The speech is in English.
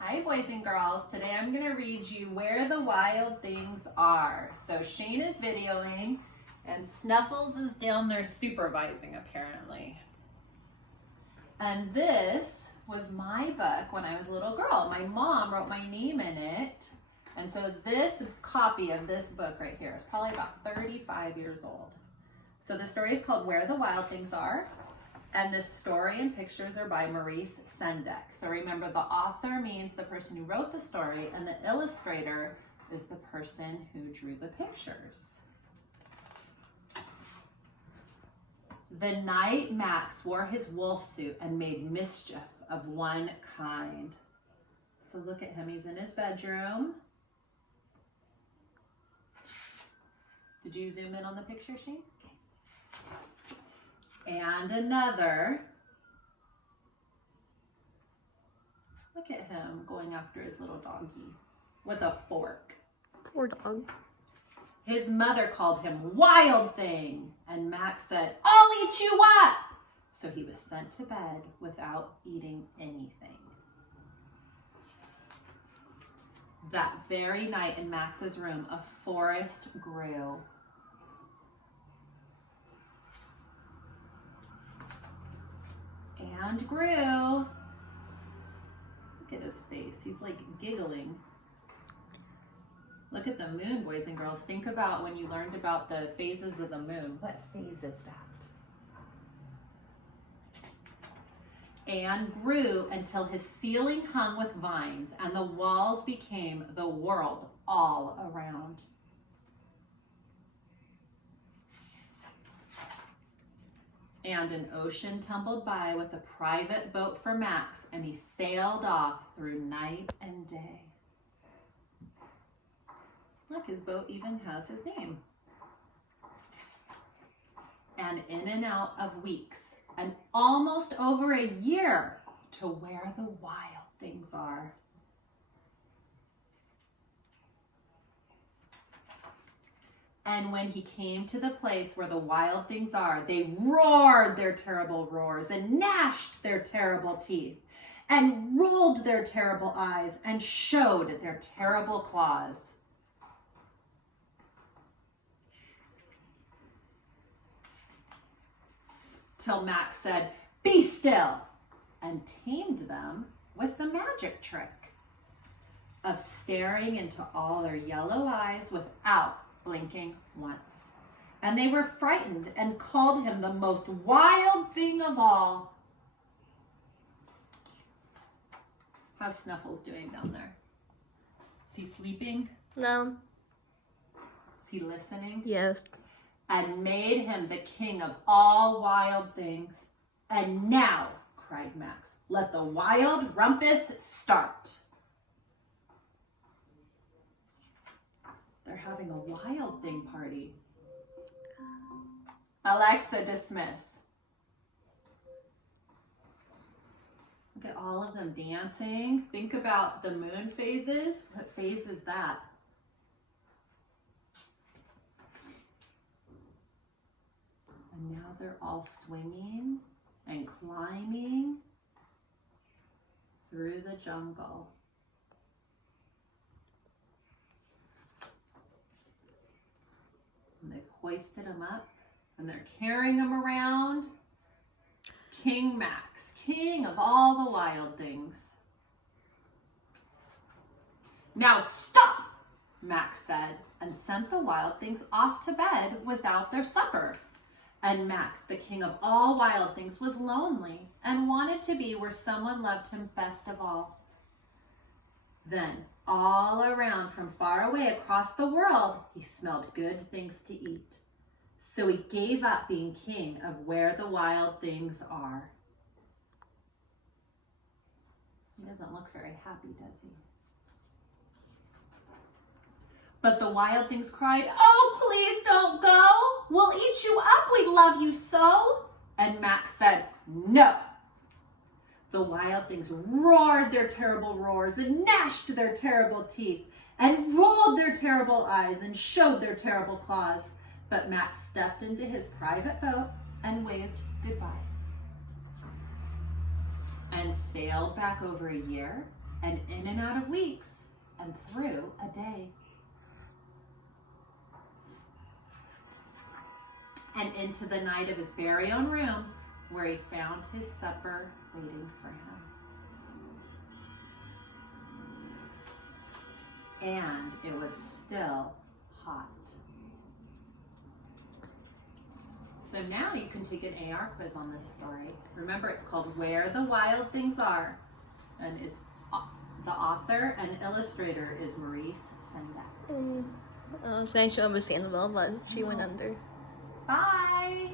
Hi boys and girls, today I'm going to read you Where the Wild Things Are. So Shane is videoing and Snuffles is down there supervising apparently. And this was my book when I was a little girl. My mom wrote my name in it. And so this copy of this book right here is probably about 35 years old. So the story is called Where the Wild Things Are. And the story and pictures are by Maurice Sendak. So remember, the author means the person who wrote the story, and the illustrator is the person who drew the pictures. The night Max wore his wolf suit and made mischief of one kind. So look at him, he's in his bedroom. Did you zoom in on the picture, Shane? And another. Look at him going after his little doggy with a fork. Poor dog. His mother called him Wild Thing, and Max said, "I'll eat you up!" So he was sent to bed without eating anything. That very night in Max's room, a forest grew. And grew. Look at his face. He's like giggling. Look at the moon, boys and girls. Think about when you learned about the phases of the moon. What phase is that? And grew until his ceiling hung with vines and the walls became the world all around. And an ocean tumbled by with a private boat for Max, and he sailed off through night and day. Look, his boat even has his name. And in and out of weeks, and almost over a year, to where the wild things are. And when he came to the place where the wild things are, they roared their terrible roars and gnashed their terrible teeth and rolled their terrible eyes and showed their terrible claws. Till Max said, "Be still," and tamed them with the magic trick of staring into all their yellow eyes without blinking once. And they were frightened and called him the most wild thing of all. How's Snuffles doing down there? Is he sleeping? No. Is he listening? Yes. And made him the king of all wild things. And now, cried Max, let the wild rumpus start. They're having a wild thing party. Alexa, dismiss. Look at all of them dancing. Think about the moon phases. What phase is that? And now they're all swinging and climbing through the jungle. And they've hoisted him up and they're carrying him around. King Max, king of all the wild things. "Now stop," Max said, and sent the wild things off to bed without their supper. And Max, the king of all wild things, was lonely and wanted to be where someone loved him best of all. Then, all around from far away across the world, he smelled good things to eat. So he gave up being king of where the wild things are. He doesn't look very happy, does he? But the wild things cried, "Oh, please don't go. We'll eat you up. We love you so." And Max said, "No." The wild things roared their terrible roars and gnashed their terrible teeth and rolled their terrible eyes and showed their terrible claws. But Max stepped into his private boat and waved goodbye. and sailed back over a year and in and out of weeks and through a day. And into the night of his very own room, where he found his supper waiting for him. And it was still hot. So now you can take an AR quiz on this story. Remember, it's called Where the Wild Things Are. And it's the author and illustrator is Maurice Sendak. It's nice to have a but she went under. Bye!